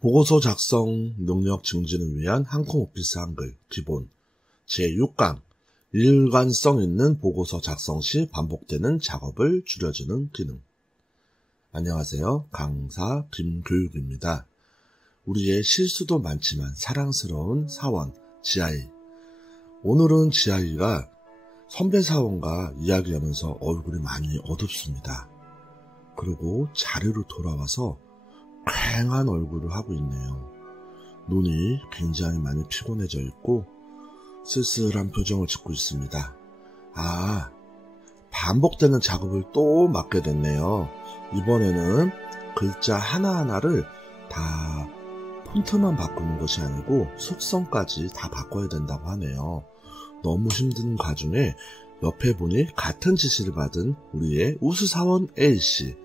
보고서 작성 능력 증진을 위한 한컴 오피스 한글 기본 제6강 일관성 있는 보고서 작성 시 반복되는 작업을 줄여주는 기능. 안녕하세요. 강사 김교육입니다. 우리의 실수도 많지만 사랑스러운 사원 지아이. 오늘은 지아이가 선배 사원과 이야기하면서 얼굴이 많이 어둡습니다. 그리고 자리로 돌아와서 괭한 얼굴을 하고 있네요. 눈이 굉장히 많이 피곤해져 있고 쓸쓸한 표정을 짓고 있습니다. 반복되는 작업을 또 맡게 됐네요. 이번에는 글자 하나하나를 다 폰트만 바꾸는 것이 아니고 속성까지 다 바꿔야 된다고 하네요. 너무 힘든 과정에 옆에 보니 같은 지시를 받은 우리의 우수사원 A씨.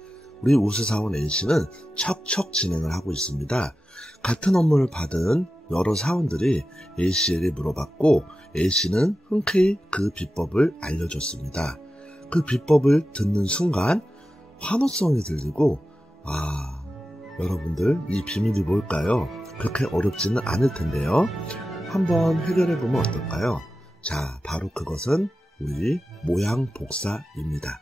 우리 우수사원 A씨는 척척 진행을 하고 있습니다. 같은 업무를 받은 여러 사원들이 A씨에게 물어봤고 A씨는 흔쾌히 그 비법을 알려줬습니다. 그 비법을 듣는 순간 환호성이 들리고 여러분들 이 비밀이 뭘까요? 그렇게 어렵지는 않을 텐데요. 한번 해결해보면 어떨까요? 자, 바로 그것은 우리 모양 복사입니다.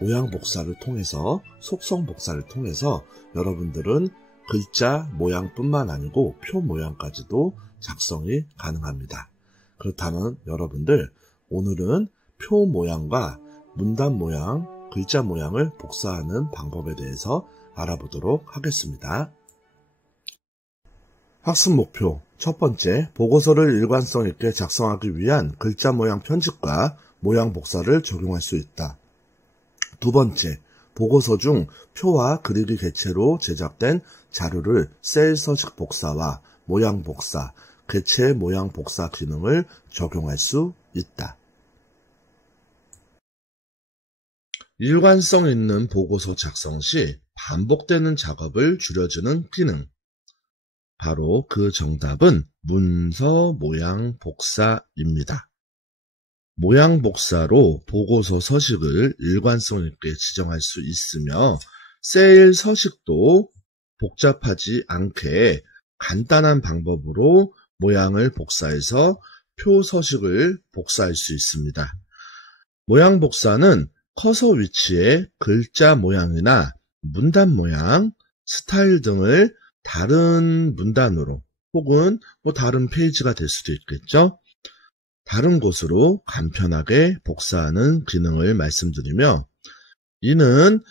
모양 복사를 통해서 속성 복사를 통해서 여러분들은 글자 모양뿐만 아니고 표 모양까지도 작성이 가능합니다. 그렇다면 여러분들 오늘은 표 모양과 문단 모양, 글자 모양을 복사하는 방법에 대해서 알아보도록 하겠습니다. 학습 목표 첫 번째, 보고서를 일관성 있게 작성하기 위한 글자 모양 편집과 모양 복사를 적용할 수 있다. 두 번째, 보고서 중 표와 그리기 객체로 제작된 자료를 셀 서식 복사와 모양 복사, 객체 모양 복사 기능을 적용할 수 있다. 일관성 있는 보고서 작성 시 반복되는 작업을 줄여주는 기능. 바로 그 정답은 문서 모양 복사입니다. 모양 복사로 보고서 서식을 일관성 있게 지정할 수 있으며 셀 서식도 복잡하지 않게 간단한 방법으로 모양을 복사해서 표 서식을 복사할 수 있습니다. 모양 복사는 커서 위치에 글자 모양이나 문단 모양, 스타일 등을 다른 문단으로 혹은 다른 페이지가 될 수도 있겠죠. 다른 곳으로 간편하게 복사하는 기능을 말씀드리며 이는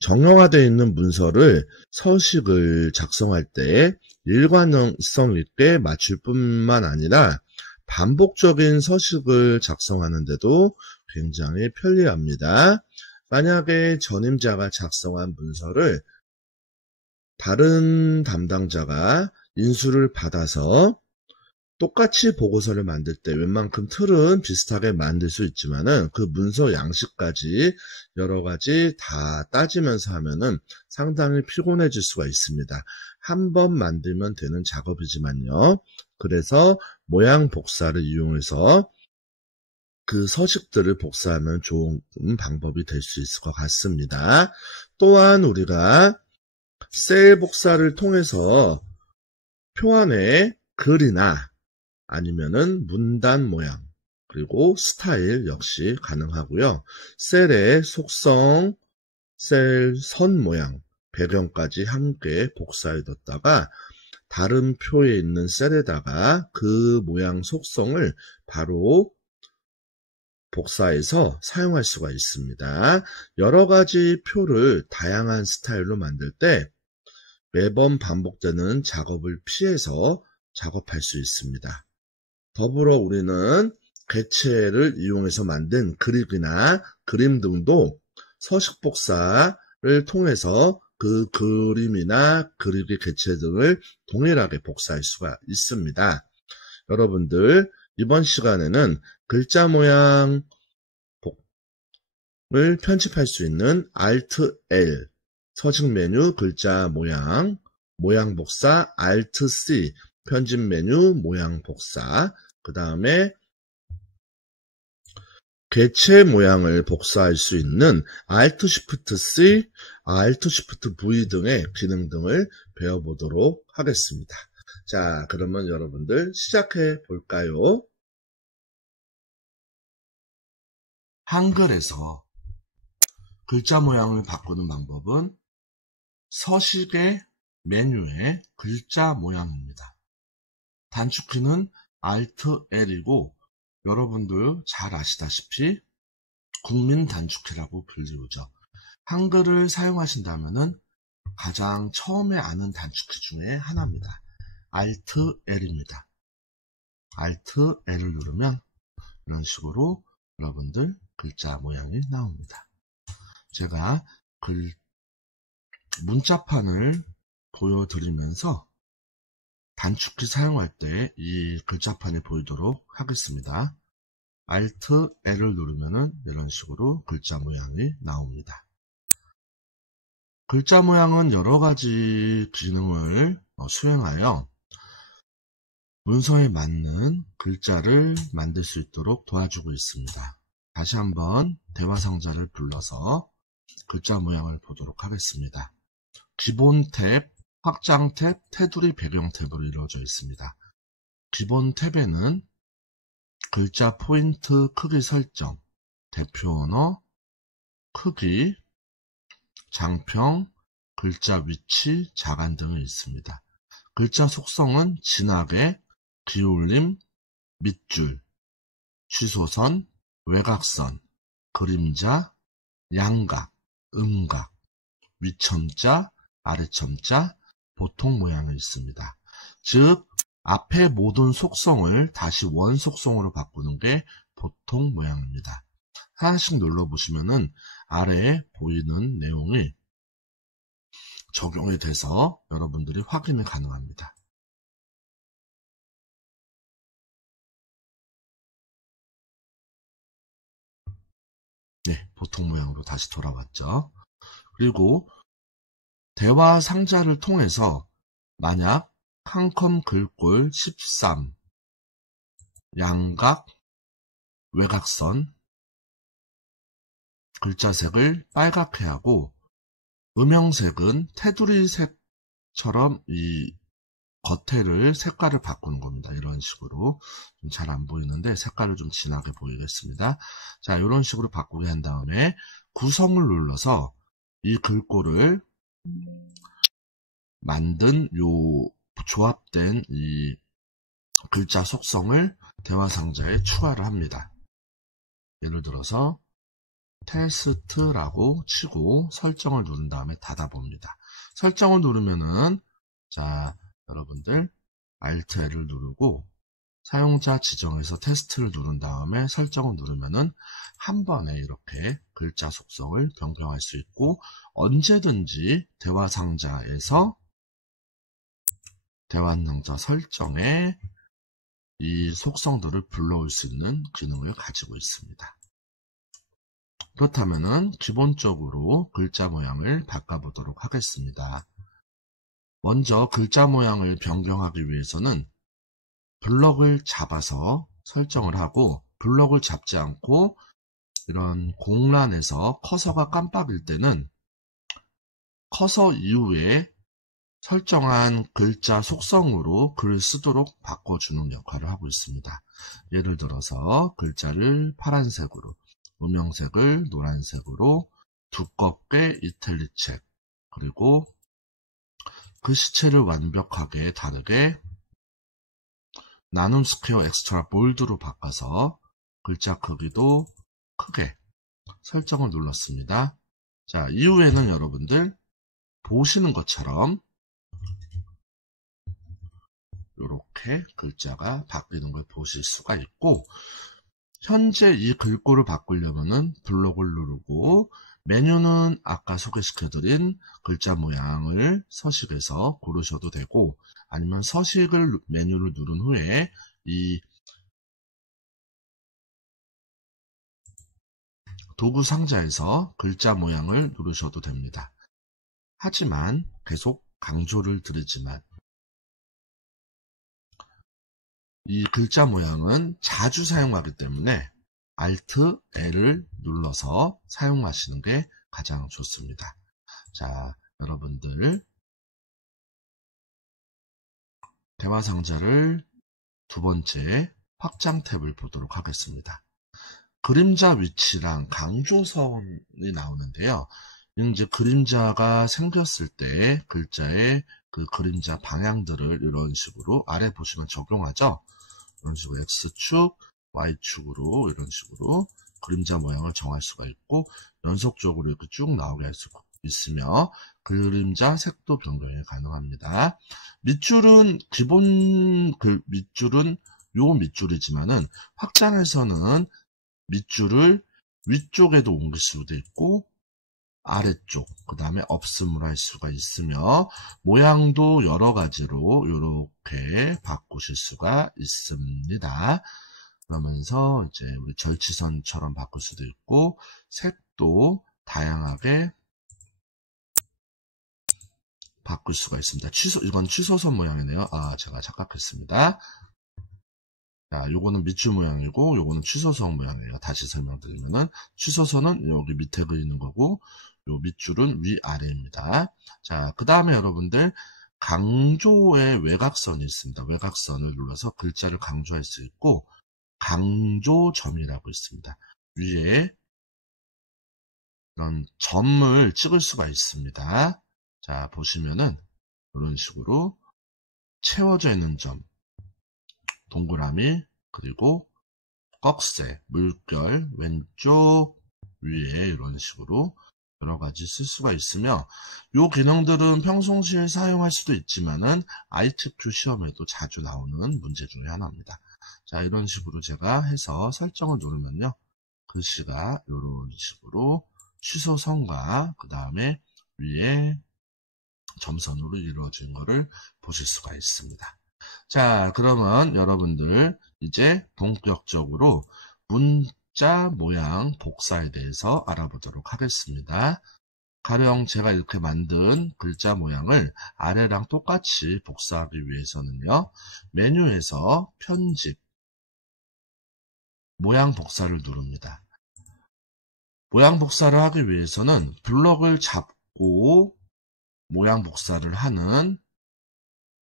정형화되어 있는 문서를 서식을 작성할 때 일관성 있게 맞출 뿐만 아니라 반복적인 서식을 작성하는 데도 굉장히 편리합니다. 만약에 전임자가 작성한 문서를 다른 담당자가 인수를 받아서 똑같이 보고서를 만들 때 웬만큼 틀은 비슷하게 만들 수 있지만은 그 문서 양식까지 여러 가지 다 따지면서 하면은 상당히 피곤해질 수가 있습니다. 한 번 만들면 되는 작업이지만요. 그래서 모양 복사를 이용해서 그 서식들을 복사하면 좋은 방법이 될 수 있을 것 같습니다. 또한 우리가 셀 복사를 통해서 표 안에 글이나 아니면은 문단 모양 그리고 스타일 역시 가능하고요. 셀의 속성, 셀 선 모양, 배경까지 함께 복사해뒀다가 다른 표에 있는 셀에다가 그 모양 속성을 바로 복사해서 사용할 수가 있습니다. 여러 가지 표를 다양한 스타일로 만들 때 매번 반복되는 작업을 피해서 작업할 수 있습니다. 더불어 우리는 객체를 이용해서 만든 그릭이나 그림 등도 서식 복사를 통해서 그 그림이나 그릭의 객체 등을 동일하게 복사할 수가 있습니다. 여러분들 이번 시간에는 글자 모양을 편집할 수 있는 Alt L 서식 메뉴 글자 모양, 모양 복사 Alt C 편집 메뉴 모양 복사, 그 다음에 개체 모양을 복사할 수 있는 Alt Shift C Alt, Shift, V 등의 기능 등을 배워보도록 하겠습니다. 자, 그러면 여러분들 시작해 볼까요? 한글에서 글자 모양을 바꾸는 방법은 서식의 메뉴의 글자 모양입니다. 단축키는 Alt L이고 여러분들 잘 아시다시피 국민 단축키라고 불리우죠. 한글을 사용하신다면 가장 처음에 아는 단축키 중에 하나입니다. Alt L입니다. Alt L을 누르면 이런 식으로 여러분들 글자 모양이 나옵니다. 제가 문자판을 보여드리면서 단축키 사용할 때 이 글자판이 보이도록 하겠습니다. Alt L을 누르면 이런 식으로 글자 모양이 나옵니다. 글자 모양은 여러 가지 기능을 수행하여 문서에 맞는 글자를 만들 수 있도록 도와주고 있습니다. 다시 한번 대화상자를 불러서 글자 모양을 보도록 하겠습니다. 기본 탭, 확장 탭, 테두리 배경 탭으로 이루어져 있습니다. 기본 탭에는 글자 포인트 크기 설정, 대표 언어, 크기, 장평, 글자 위치, 자간 등이 있습니다. 글자 속성은 진하게, 기울림, 밑줄, 취소선, 외곽선, 그림자, 양각, 음각, 위첨자, 아래첨자, 보통 모양이 있습니다. 즉 앞에 모든 속성을 다시 원 속성으로 바꾸는 게 보통 모양입니다. 하나씩 눌러보시면은 아래에 보이는 내용이 적용이 돼서 여러분들이 확인이 가능합니다. 네, 보통 모양으로 다시 돌아왔죠. 그리고 대화 상자를 통해서 만약 칸컴 글꼴 13, 양각, 외곽선, 글자색을 빨갛게 하고 음영색은 테두리 색처럼 이 겉에를 색깔을 바꾸는 겁니다. 이런 식으로 좀 잘 안 보이는데 색깔을 좀 진하게 보이겠습니다. 자, 이런 식으로 바꾸게 한 다음에 구성을 눌러서 이 글꼴을 만든 요 조합된 이 글자 속성을 대화 상자에 추가를 합니다. 예를 들어서 테스트라고 치고 설정을 누른 다음에 닫아봅니다. 설정을 누르면은 자, 여러분들 Alt L을 누르고 사용자 지정에서 테스트를 누른 다음에 설정을 누르면은 한 번에 이렇게 글자 속성을 변경할 수 있고 언제든지 대화 상자에서 대화 상자 설정에 이 속성들을 불러올 수 있는 기능을 가지고 있습니다. 그렇다면은 기본적으로 글자 모양을 바꿔보도록 하겠습니다. 먼저 글자 모양을 변경하기 위해서는 블럭을 잡아서 설정을 하고 블럭을 잡지 않고 이런 공란에서 커서가 깜빡일 때는 커서 이후에 설정한 글자 속성으로 글을 쓰도록 바꿔주는 역할을 하고 있습니다. 예를 들어서 글자를 파란색으로, 음영색을 노란색으로, 두껍게 이탈리책, 그리고 글씨체를 완벽하게 다르게 나눔 스퀘어 엑스트라 볼드로 바꿔서 글자 크기도 크게 설정을 눌렀습니다. 자, 이후에는 여러분들 보시는 것처럼 이렇게 글자가 바뀌는 걸 보실 수가 있고 현재 이 글꼴을 바꾸려면은 블록을 누르고 메뉴는 아까 소개시켜드린 글자 모양을 서식에서 고르셔도 되고 아니면 서식을 메뉴를 누른 후에 이 도구 상자에서 글자 모양을 누르셔도 됩니다. 하지만 계속 강조를 드리지만 이 글자 모양은 자주 사용하기 때문에 Alt L을 눌러서 사용하시는 게 가장 좋습니다. 자, 여러분들 대화 상자를 두 번째 확장 탭을 보도록 하겠습니다. 그림자 위치랑 강조선이 나오는데요. 이제 그림자가 생겼을 때 글자의 그 그림자 방향들을 이런 식으로 아래 보시면 적용하죠. 이런 식으로 X축, Y축으로 이런 식으로 그림자 모양을 정할 수가 있고 연속적으로 이렇게 쭉 나오게 할 수가 있으며 그림자 색도 변경이 가능합니다. 밑줄은 기본 그 밑줄은 요 밑줄이지만은 확장해서는 밑줄을 위쪽에도 옮길 수도 있고 아래쪽, 그 다음에 업슴을 할 수가 있으며 모양도 여러 가지로 이렇게 바꾸실 수가 있습니다. 그러면서 이제 우리 절치선처럼 바꿀 수도 있고 색도 다양하게 바꿀 수가 있습니다. 이건 취소선 모양이네요. 제가 착각했습니다. 자, 요거는 밑줄 모양이고 요거는 취소선 모양이에요. 다시 설명드리면은 취소선은 여기 밑에 그리는 거고 요 밑줄은 위아래입니다. 자, 그 다음에 여러분들 강조의 외곽선이 있습니다. 외곽선을 눌러서 글자를 강조할 수 있고 강조점이라고 있습니다. 위에 이런 점을 찍을 수가 있습니다. 자, 보시면은 이런 식으로 채워져 있는 점, 동그라미, 그리고 꺽쇠, 물결, 왼쪽 위에 이런 식으로 여러 가지 쓸 수가 있으며 이 기능들은 평상시에 사용할 수도 있지만은 ITQ 시험에도 자주 나오는 문제 중에 하나입니다. 자, 이런 식으로 제가 해서 설정을 누르면요. 글씨가 이런 식으로 취소선과 그 다음에 위에 점선으로 이루어진 것을 보실 수가 있습니다. 자, 그러면 여러분들 이제 본격적으로 문자 모양 복사에 대해서 알아보도록 하겠습니다. 가령 제가 이렇게 만든 글자 모양을 아래랑 똑같이 복사하기 위해서는요. 메뉴에서 편집, 모양 복사를 누릅니다. 모양 복사를 하기 위해서는 블럭을 잡고 모양 복사를 하는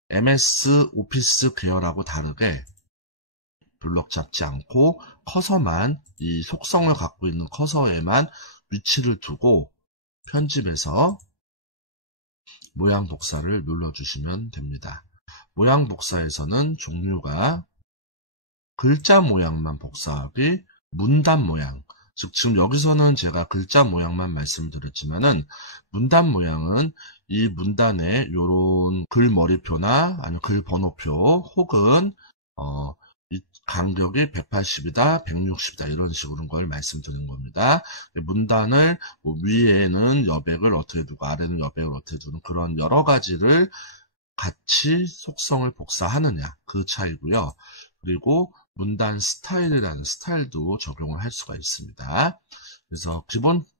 MS 오피스 계열하고 다르게 블럭 잡지 않고 커서만 이 속성을 갖고 있는 커서에만 위치를 두고 편집해서 모양 복사를 눌러주시면 됩니다. 모양 복사에서는 종류가 글자 모양만 복사하기, 문단 모양, 즉 지금 여기서는 제가 글자 모양만 말씀드렸지만은 문단 모양은 이 문단에 요런 글 머리표나 아니면 글 번호표 혹은 이 간격이 180이다, 160이다 이런 식으로 걸 말씀드린 겁니다. 문단을 위에는 여백을 어떻게 두고 아래는 여백을 어떻게 두는 그런 여러 가지를 같이 속성을 복사하느냐 그 차이고요. 그리고 문단 스타일이라는 스타일도 적용을 할 수가 있습니다. 그래서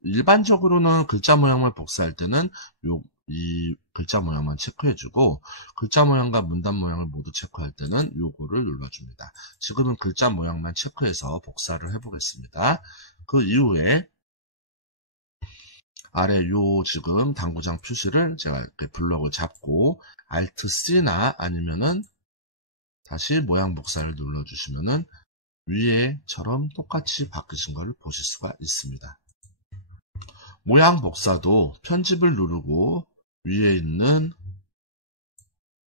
일반적으로는 글자 모양을 복사할 때는 이 글자 모양만 체크해주고 글자 모양과 문단 모양을 모두 체크할 때는 요거를 눌러줍니다. 지금은 글자 모양만 체크해서 복사를 해보겠습니다. 그 이후에 아래 요 지금 당구장 표시를 제가 이렇게 블럭을 잡고 Alt C나 아니면은 다시 모양 복사를 눌러주시면은 위에처럼 똑같이 바뀌신 것을 보실 수가 있습니다. 모양 복사도 편집을 누르고 위에 있는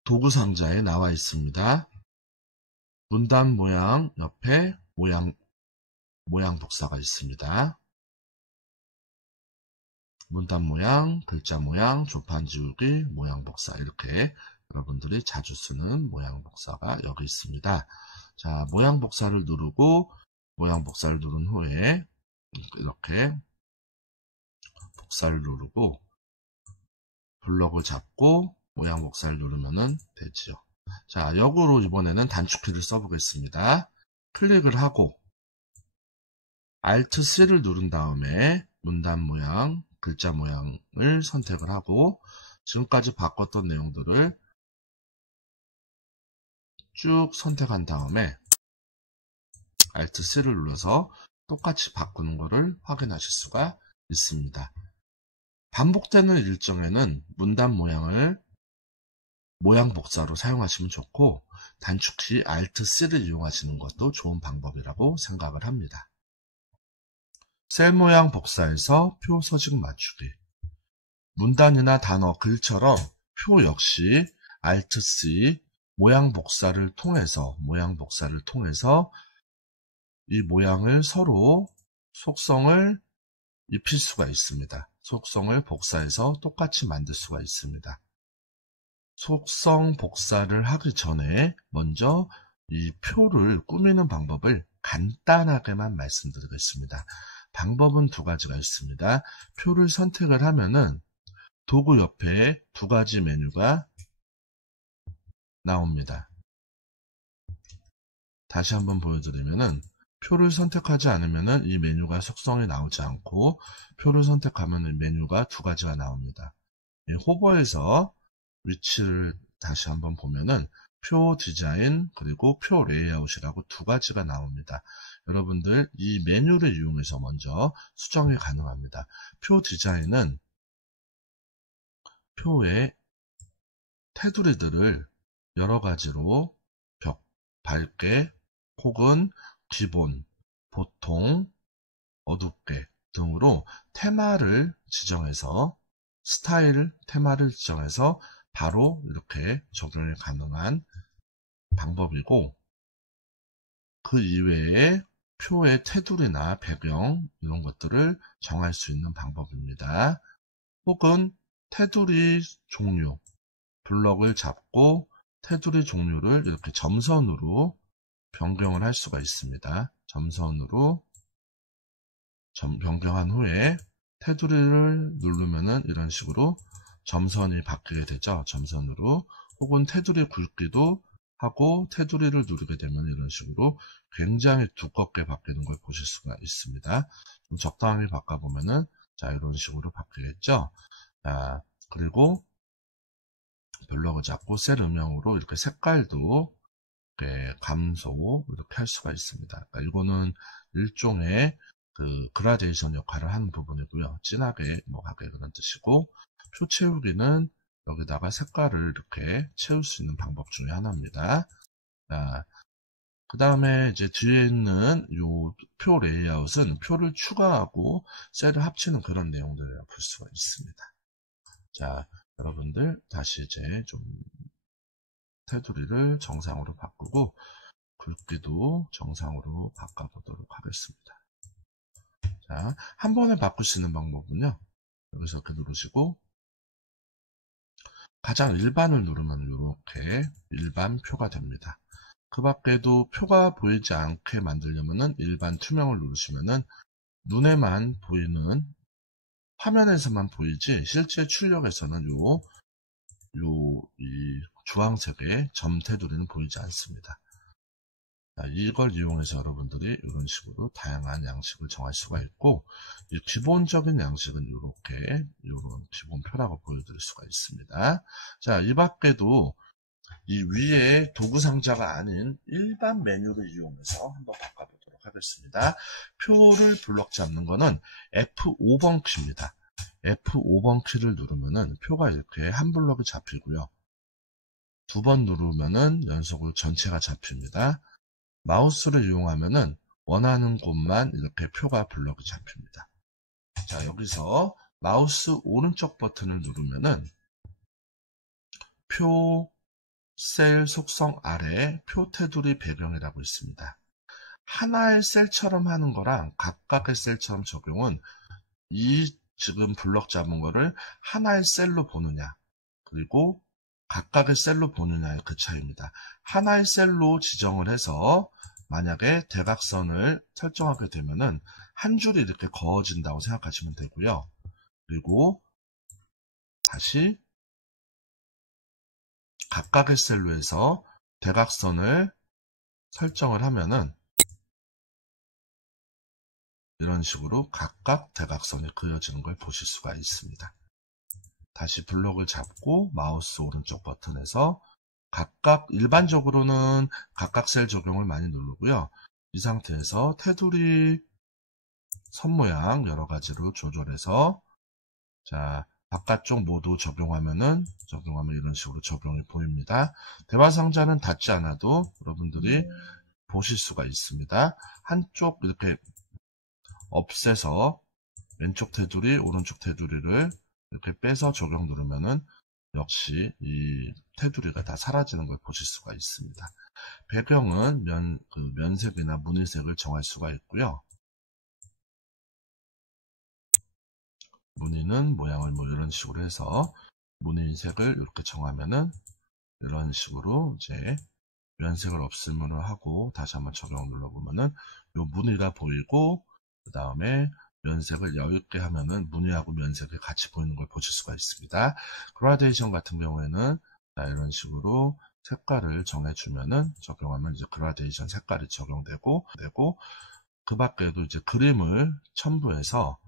도구 상자에 나와 있습니다. 문단 모양 옆에 모양 복사가 있습니다. 문단 모양, 글자 모양, 조판 지우기, 모양 복사 이렇게 여러분들이 자주 쓰는 모양 복사가 여기 있습니다. 자, 모양 복사를 누르고 모양 복사를 누른 후에 이렇게 복사를 누르고 블럭을 잡고 모양 복사를 누르면 되지요. 자, 역으로 이번에는 단축키를 써보겠습니다. 클릭을 하고 Alt C를 누른 다음에 문단 모양, 글자 모양을 선택을 하고 지금까지 바꿨던 내용들을 쭉 선택한 다음에 Alt C를 눌러서 똑같이 바꾸는 것을 확인하실 수가 있습니다. 반복되는 일정에는 문단 모양을 모양 복사로 사용하시면 좋고, 단축키 Alt+C를 이용하시는 것도 좋은 방법이라고 생각을 합니다. 셀 모양 복사에서 표 서식 맞추기. 문단이나 단어, 글처럼 표 역시 Alt+C 모양 복사를 통해서 이 모양을 서로 속성을 입힐 수가 있습니다. 속성을 복사해서 똑같이 만들 수가 있습니다. 속성 복사를 하기 전에 먼저 이 표를 꾸미는 방법을 간단하게만 말씀드리겠습니다. 방법은 두 가지가 있습니다. 표를 선택을 하면은 도구 옆에 두 가지 메뉴가 나옵니다. 다시 한번 보여드리면은 표를 선택하지 않으면은 이 메뉴가 속성이 나오지 않고, 표를 선택하면 메뉴가 두 가지가 나옵니다. 호버에서 위치를 다시 한번 보면은 표 디자인 그리고 표 레이아웃이라고 두 가지가 나옵니다. 여러분들 이 메뉴를 이용해서 먼저 수정이 가능합니다. 표 디자인은 표의 테두리들을 여러 가지로 밝게 혹은 기본, 보통, 어둡게 등으로 테마를 지정해서 테마를 지정해서 바로 이렇게 적용이 가능한 방법이고, 그 이외에 표의 테두리나 배경 이런 것들을 정할 수 있는 방법입니다. 혹은 테두리 종류, 블럭을 잡고 테두리 종류를 이렇게 점선으로 변경을 할 수가 있습니다. 점선으로 변경한 후에 테두리를 누르면은 이런 식으로 점선이 바뀌게 되죠. 점선으로. 혹은 테두리 굵기도 하고 테두리를 누르게 되면 이런 식으로 굉장히 두껍게 바뀌는 걸 보실 수가 있습니다. 좀 적당히 바꿔보면은 자, 이런 식으로 바뀌겠죠. 자, 그리고 블럭을 잡고 셀 음영으로 이렇게 색깔도 이렇게 감소 이렇게 할 수가 있습니다. 그러니까 이거는 일종의 그 그라데이션 역할을 하는 부분이고요. 진하게 하게 그런 뜻이고, 표 채우기는 여기다가 색깔을 이렇게 채울 수 있는 방법 중에 하나입니다. 그 다음에 이제 뒤에 있는 요 표 레이아웃은 표를 추가하고 셀을 합치는 그런 내용들을 볼 수가 있습니다. 자, 여러분들 다시 이제 좀 테두리를 정상으로 바꾸고 굵기도 정상으로 바꿔보도록 하겠습니다. 자, 한 번에 바꿀 수 있는 방법은요, 여기서 이렇게 누르시고 가장 일반을 누르면 이렇게 일반 표가 됩니다. 그 밖에도 표가 보이지 않게 만들려면은 일반 투명을 누르시면은 눈에만 보이는, 화면에서만 보이지 실제 출력에서는 이 주황색의 점 테두리는 보이지 않습니다. 자, 이걸 이용해서 여러분들이 이런 식으로 다양한 양식을 정할 수가 있고, 이 기본적인 양식은 이렇게 이런 기본표라고 보여드릴 수가 있습니다. 자, 이 밖에도 이 위에 도구 상자가 아닌 일반 메뉴를 이용해서 한번 바꿔보도록 하겠습니다. 표를 블럭 잡는 거는 F5번 키입니다. F5번 키를 누르면은 표가 이렇게 한 블럭이 잡히고요. 두 번 누르면은 연속으로 전체가 잡힙니다. 마우스를 이용하면은 원하는 곳만 이렇게 표가 블럭이 잡힙니다. 자, 여기서 마우스 오른쪽 버튼을 누르면은 표 셀 속성 아래 표 테두리 배경이라고 있습니다. 하나의 셀처럼 하는 거랑 각각의 셀처럼 적용은 이 지금 블럭 잡은 거를 하나의 셀로 보느냐 그리고 각각의 셀로 보느냐의 그 차이입니다. 하나의 셀로 지정을 해서 만약에 대각선을 설정하게 되면은 한 줄이 이렇게 그어진다고 생각하시면 되고요. 그리고 다시 각각의 셀로 해서 대각선을 설정을 하면은 이런 식으로 각각 대각선이 그려지는 걸 보실 수가 있습니다. 다시 블럭을 잡고 마우스 오른쪽 버튼에서 각각, 일반적으로는 각각 셀 적용을 많이 누르고요. 이 상태에서 테두리 선 모양 여러 가지로 조절해서 자, 바깥쪽 모두 적용하면 이런 식으로 적용이 보입니다. 대화 상자는 닫지 않아도 여러분들이 보실 수가 있습니다. 한쪽 이렇게 없애서 왼쪽 테두리, 오른쪽 테두리를 이렇게 빼서 적용 누르면은 역시 이 테두리가 다 사라지는 걸 보실 수가 있습니다. 배경은 면색이나 무늬색을 정할 수가 있고요. 무늬는 모양을 뭐 이런 식으로 해서 무늬색을 이렇게 정하면은 이런 식으로 이제 면색을 없음으로 하고 다시 한번 적용 눌러보면은 요 무늬가 보이고 그 다음에 면색을 여유있게 하면은 무늬하고 면색이 같이 보이는 걸 보실 수가 있습니다. 그라데이션 같은 경우에는 이런 식으로 색깔을 정해주면은 적용하면 이제 그라데이션 색깔이 적용되고 그 밖에도 이제 그림을 첨부해서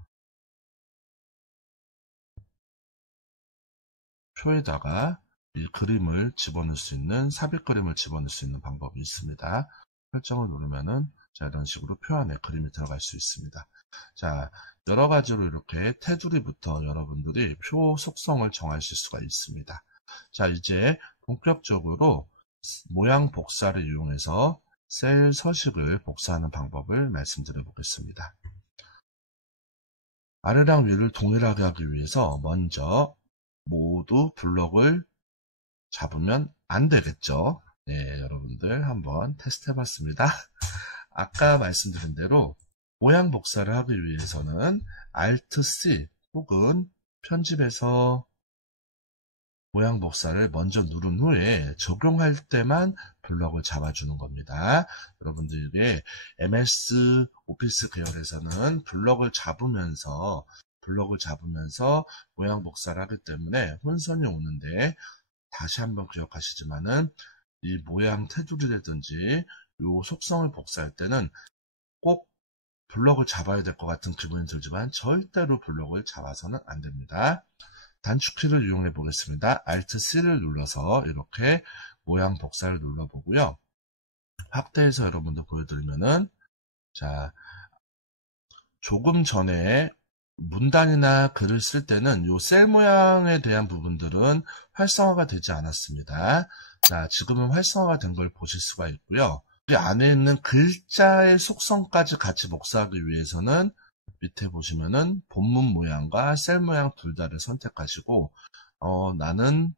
표에다가 이 그림을 집어넣을 수 있는 삽입 그림을 집어넣을 수 있는 방법이 있습니다. 설정을 누르면은 자 이런 식으로 표 안에 그림이 들어갈 수 있습니다. 자 여러 가지로 이렇게 테두리부터 여러분들이 표 속성을 정하실 수가 있습니다. 자 이제 본격적으로 모양 복사를 이용해서 셀 서식을 복사하는 방법을 말씀드려 보겠습니다. 아래랑 위를 동일하게 하기 위해서 먼저 모두 블럭을 잡으면 안 되겠죠. 네, 여러분들 한번 테스트 해봤습니다. 아까 말씀드린 대로 모양 복사를 하기 위해서는 Alt-C 혹은 편집에서 모양 복사를 먼저 누른 후에 적용할 때만 블럭을 잡아주는 겁니다. 여러분들에게 MS 오피스 계열에서는 블럭을 잡으면서 모양 복사를 하기 때문에 혼선이 오는데 다시 한번 기억하시지만은 이 모양 테두리라든지 요 속성을 복사할 때는 꼭 블럭을 잡아야 될 것 같은 기분이 들지만 절대로 블럭을 잡아서는 안 됩니다. 단축키를 이용해 보겠습니다. Alt-C를 눌러서 이렇게 모양 복사를 눌러보고요. 확대해서 여러분들 보여드리면은 자 조금 전에 문단이나 글을 쓸 때는 이 셀 모양에 대한 부분들은 활성화가 되지 않았습니다. 자 지금은 활성화가 된 걸 보실 수가 있고요. 이 안에 있는 글자의 속성까지 같이 복사하기 위해서는 밑에 보시면은 본문 모양과 셀 모양 둘 다를 선택하시고 나는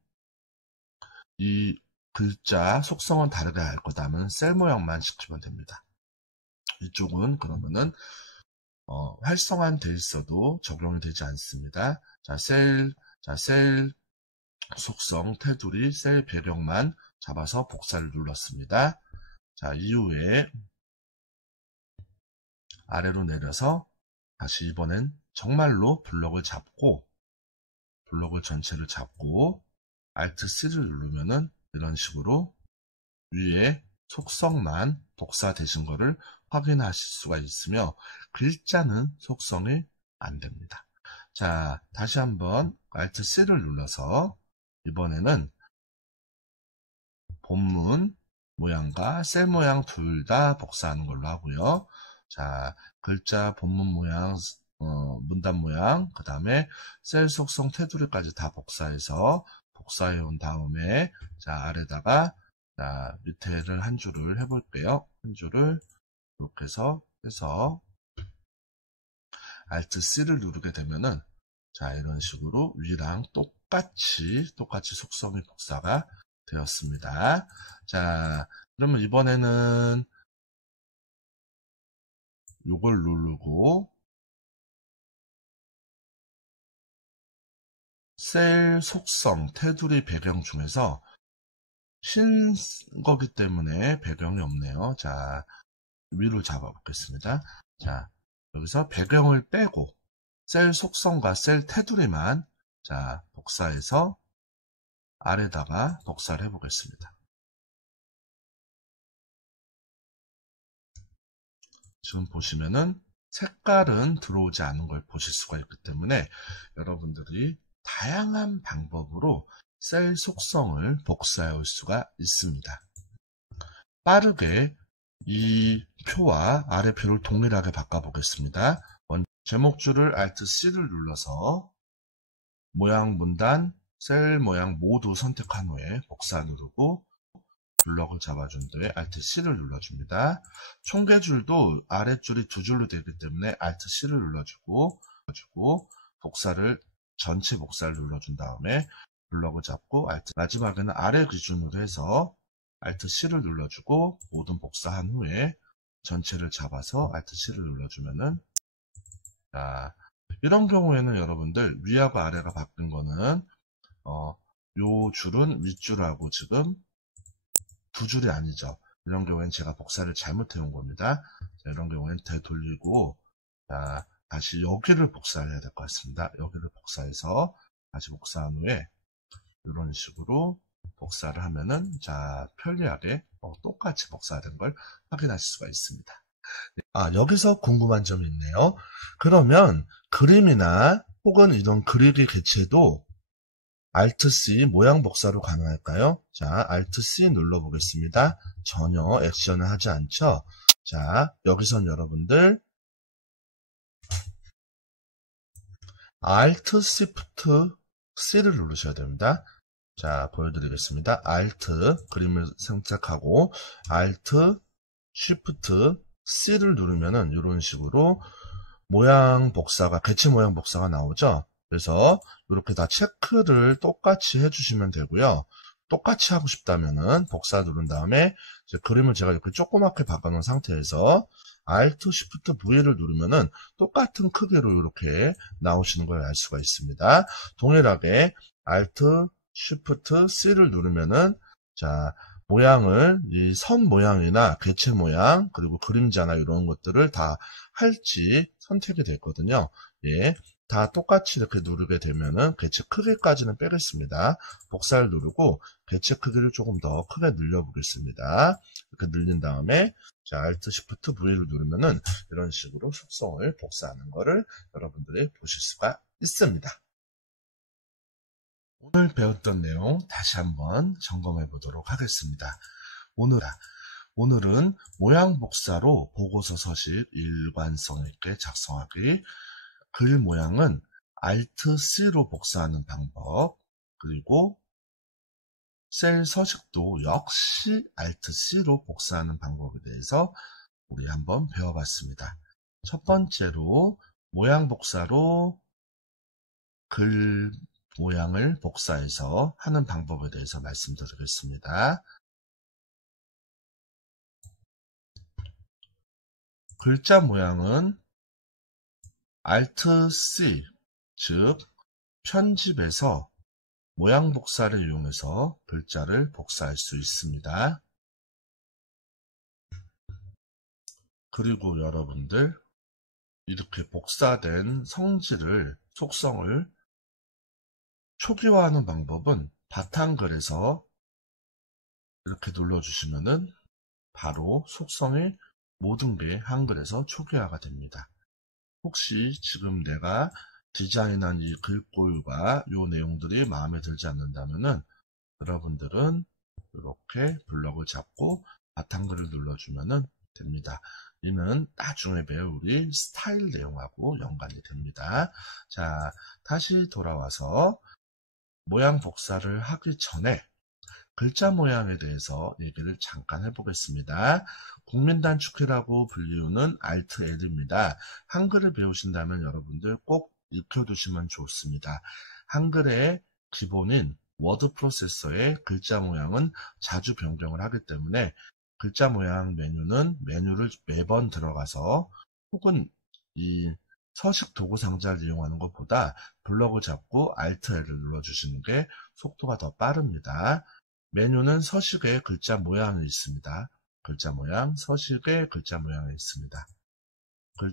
이 글자 속성은 다르게 할 거다 하면 셀 모양만 시키면 됩니다. 이쪽은 그러면은 활성화는 돼 있어도 적용이 되지 않습니다. 자, 셀 속성 테두리 셀 배경만 잡아서 복사를 눌렀습니다. 자, 이후에 아래로 내려서 다시 이번엔 정말로 블럭을 전체를 잡고 Alt-C를 누르면은 이런 식으로 위에 속성만 복사되신 거를 확인하실 수가 있으며 글자는 속성이 안 됩니다. 자, 다시 한번 Alt-C를 눌러서 이번에는 본문 모양과 셀 모양 둘 다 복사하는 걸로 하고요. 자, 글자 본문 모양, 문단 모양, 그 다음에 셀 속성 테두리까지 다 복사해 온 다음에 자, 아래다가 자, 밑에를 한 줄을 해볼게요. 한 줄을 이렇게 해서 Alt-C를 누르게 되면은 자, 이런 식으로 위랑 똑같이 속성이 복사가 되었습니다. 자, 그러면 이번에는 요걸 누르고 셀 속성 테두리 배경 중에서 흰 거기 때문에 배경이 없네요. 자, 위로 잡아 보겠습니다. 자, 여기서 배경을 빼고 셀 속성과 셀 테두리만 자, 복사해서 아래다가 복사를 해 보겠습니다. 지금 보시면은 색깔은 들어오지 않은 걸 보실 수가 있기 때문에 여러분들이 다양한 방법으로 셀 속성을 복사해 올 수가 있습니다. 빠르게 이 표와 아래 표를 동일하게 바꿔보겠습니다. 먼저 제목줄을 Alt-C를 눌러서 모양 문단, 셀 모양 모두 선택한 후에 복사 누르고 블럭을 잡아준 뒤에 Alt C를 눌러줍니다. 총계줄도 아랫줄이 두 줄로 되기 때문에 Alt C를 눌러주고 복사를 전체 복사를 눌러준 다음에 블럭을 잡고 마지막에는 아래 기준으로 해서 Alt C를 눌러주고 모든 복사한 후에 전체를 잡아서 Alt C를 눌러주면은 자, 이런 경우에는 여러분들 위하고 아래가 바뀐 거는 요 줄은 윗줄하고 지금 두 줄이 아니죠. 이런 경우에는 제가 복사를 잘못해 온 겁니다. 자, 이런 경우에는 되돌리고 자, 다시 여기를 복사를 해야 될 것 같습니다. 여기를 복사해서 다시 복사한 후에 이런 식으로 복사를 하면은 자 편리하게 똑같이 복사된 걸 확인하실 수가 있습니다. 여기서 궁금한 점이 있네요. 그러면 그림이나 혹은 이런 그리기 개체도 Alt-C 모양 복사로 가능할까요? 자, Alt-C 눌러보겠습니다. 전혀 액션을 하지 않죠? 자, 여기선 여러분들 Alt-Shift-C를 누르셔야 됩니다. 자, 보여드리겠습니다. Alt, 그림을 선택하고 Alt-Shift-C를 누르면은 이런 식으로 모양 복사가, 개체 모양 복사가 나오죠? 그래서 이렇게 다 체크를 똑같이 해주시면 되고요. 똑같이 하고 싶다면은 복사 누른 다음에 이제 그림을 제가 이렇게 조그맣게 바꿔놓은 상태에서 Alt Shift V를 누르면은 똑같은 크기로 이렇게 나오시는 걸 알 수가 있습니다. 동일하게 Alt Shift C를 누르면은 자 모양을 이 선 모양이나 개체 모양 그리고 그림자나 이런 것들을 다 할지 선택이 됐거든요. 예. 다 똑같이 이렇게 누르게 되면은 개체 크기까지는 빼겠습니다. 복사를 누르고 개체 크기를 조금 더 크게 늘려보겠습니다. 이렇게 늘린 다음에 자, Alt Shift V를 누르면은 이런 식으로 속성을 복사하는 것을 여러분들이 보실 수가 있습니다. 오늘 배웠던 내용 다시 한번 점검해 보도록 하겠습니다. 오늘은 모양 복사로 보고서 서식 일관성 있게 작성하기, 글 모양은 Alt-C로 복사하는 방법, 그리고 셀 서식도 역시 Alt-C로 복사하는 방법에 대해서 우리 한번 배워봤습니다. 첫 번째로 모양 복사로 글 모양을 복사해서 하는 방법에 대해서 말씀드리겠습니다. 글자 모양은 Alt-C, 즉 편집에서 모양 복사를 이용해서 글자를 복사할 수 있습니다. 그리고 여러분들 이렇게 복사된 성질을, 속성을 초기화하는 방법은 바탕글에서 이렇게 눌러주시면은 바로 속성의 모든 게 한글에서 초기화가 됩니다. 혹시 지금 내가 디자인한 이 글꼴과 이 내용들이 마음에 들지 않는다면은 여러분들은 이렇게 블럭을 잡고 바탕글을 눌러주면은 됩니다. 이는 나중에 배울 우리 스타일 내용하고 연관이 됩니다. 자, 다시 돌아와서 모양 복사를 하기 전에 글자 모양에 대해서 얘기를 잠깐 해보겠습니다. 국민단축키라고 불리우는 Alt-L입니다. 한글을 배우신다면 여러분들 꼭 익혀두시면 좋습니다. 한글의 기본인 워드 프로세서의 글자 모양은 자주 변경을 하기 때문에 글자 모양 메뉴를 매번 들어가서 혹은 이 서식 도구 상자를 이용하는 것보다 블럭을 잡고 Alt-L을 눌러주시는 게 속도가 더 빠릅니다. 메뉴는 서식에 글자 모양이 있습니다. 글자 모양, 서식에 글자 모양이 있습니다.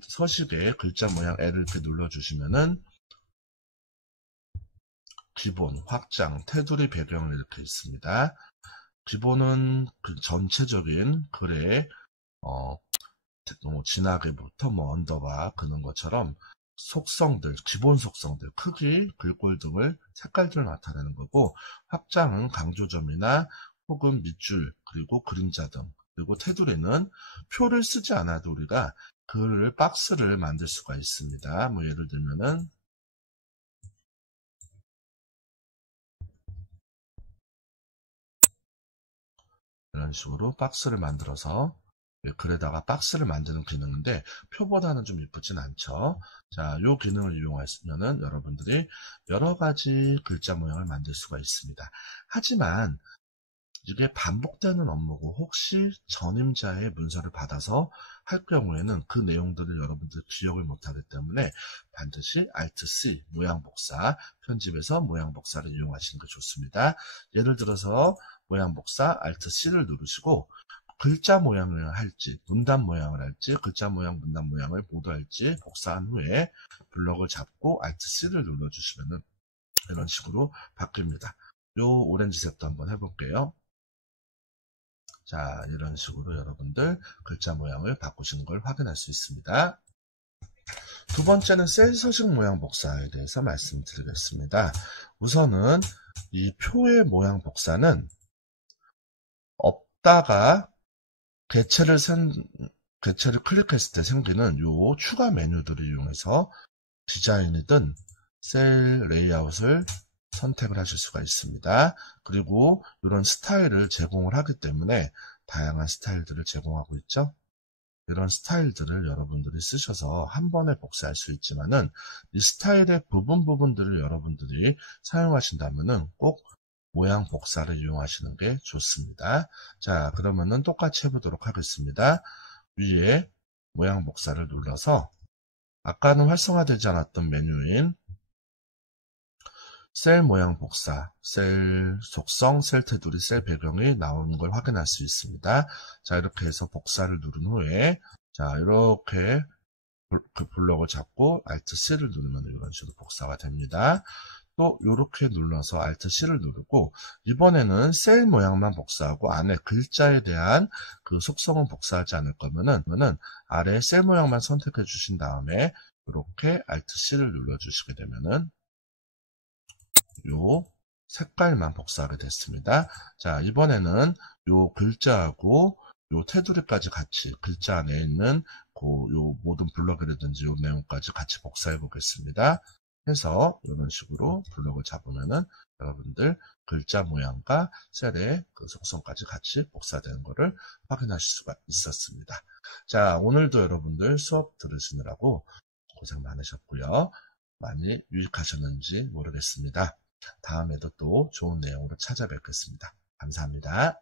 서식에 글자 모양 L을 이렇게 눌러주시면은 기본, 확장, 테두리 배경이 이렇게 있습니다. 기본은 그 전체적인 글의 진하게부터 언더바 그는 것처럼 속성들, 기본 속성들, 크기, 글꼴 등을 색깔들을 나타내는 거고, 확장은 강조점이나 혹은 밑줄, 그리고 그림자 등, 그리고 테두리는 표를 쓰지 않아도 우리가 글을, 박스를 만들 수가 있습니다. 뭐 예를 들면은 이런 식으로 박스를 만들어서 글에다가 박스를 만드는 기능인데 표보다는 좀 이쁘진 않죠. 자, 이 기능을 이용하시면은 여러분들이 여러 가지 글자 모양을 만들 수가 있습니다. 하지만 이게 반복되는 업무고 혹시 전임자의 문서를 받아서 할 경우에는 그 내용들을 여러분들 기억을 못하기 때문에 반드시 Alt-C 모양 복사, 편집에서 모양 복사를 이용하시는 게 좋습니다. 예를 들어서 모양 복사 Alt-C를 누르시고 글자 모양을 할지, 문단 모양을 할지, 글자 모양, 문단 모양을 모두 할지 복사한 후에 블럭을 잡고 Alt-C를 눌러주시면 이런 식으로 바뀝니다. 요 오렌지색도 한번 해볼게요. 자, 이런 식으로 여러분들 글자 모양을 바꾸시는 걸 확인할 수 있습니다. 두 번째는 셀 서식 모양 복사에 대해서 말씀드리겠습니다. 우선은 이 표의 모양 복사는 없다가 개체를 클릭했을 때 생기는 요 추가 메뉴들을 이용해서 디자인이든 셀 레이아웃을 선택을 하실 수가 있습니다. 그리고 이런 스타일을 제공을 하기 때문에 다양한 스타일들을 제공하고 있죠. 이런 스타일들을 여러분들이 쓰셔서 한 번에 복사할 수 있지만은 이 스타일의 부분들을 여러분들이 사용하신다면은 꼭 모양 복사를 이용하시는 게 좋습니다. 자, 그러면은 똑같이 해보도록 하겠습니다. 위에 모양 복사를 눌러서 아까는 활성화되지 않았던 메뉴인 셀 모양 복사, 셀 속성, 셀 테두리, 셀 배경이 나오는 걸 확인할 수 있습니다. 자, 이렇게 해서 복사를 누른 후에 자, 이렇게 그 블럭을 잡고 Alt-C를 누르면 이런 식으로 복사가 됩니다. 또 이렇게 눌러서 Alt-C를 누르고 이번에는 셀 모양만 복사하고 안에 글자에 대한 그 속성은 복사하지 않을 거면은 아래 셀 모양만 선택해 주신 다음에 이렇게 Alt-C를 눌러주시게 되면은 요 색깔만 복사하게 됐습니다. 자, 이번에는 요 글자하고 요 테두리까지 같이 글자 안에 있는 요 모든 블럭이라든지 요 내용까지 같이 복사해 보겠습니다. 해서 이런 식으로 블럭을 잡으면은 여러분들 글자 모양과 셀의 그 속성까지 같이 복사되는 것을 확인하실 수가 있었습니다. 자, 오늘도 여러분들 수업 들으시느라고 고생 많으셨고요. 많이 유익하셨는지 모르겠습니다. 다음에도 또 좋은 내용으로 찾아뵙겠습니다. 감사합니다.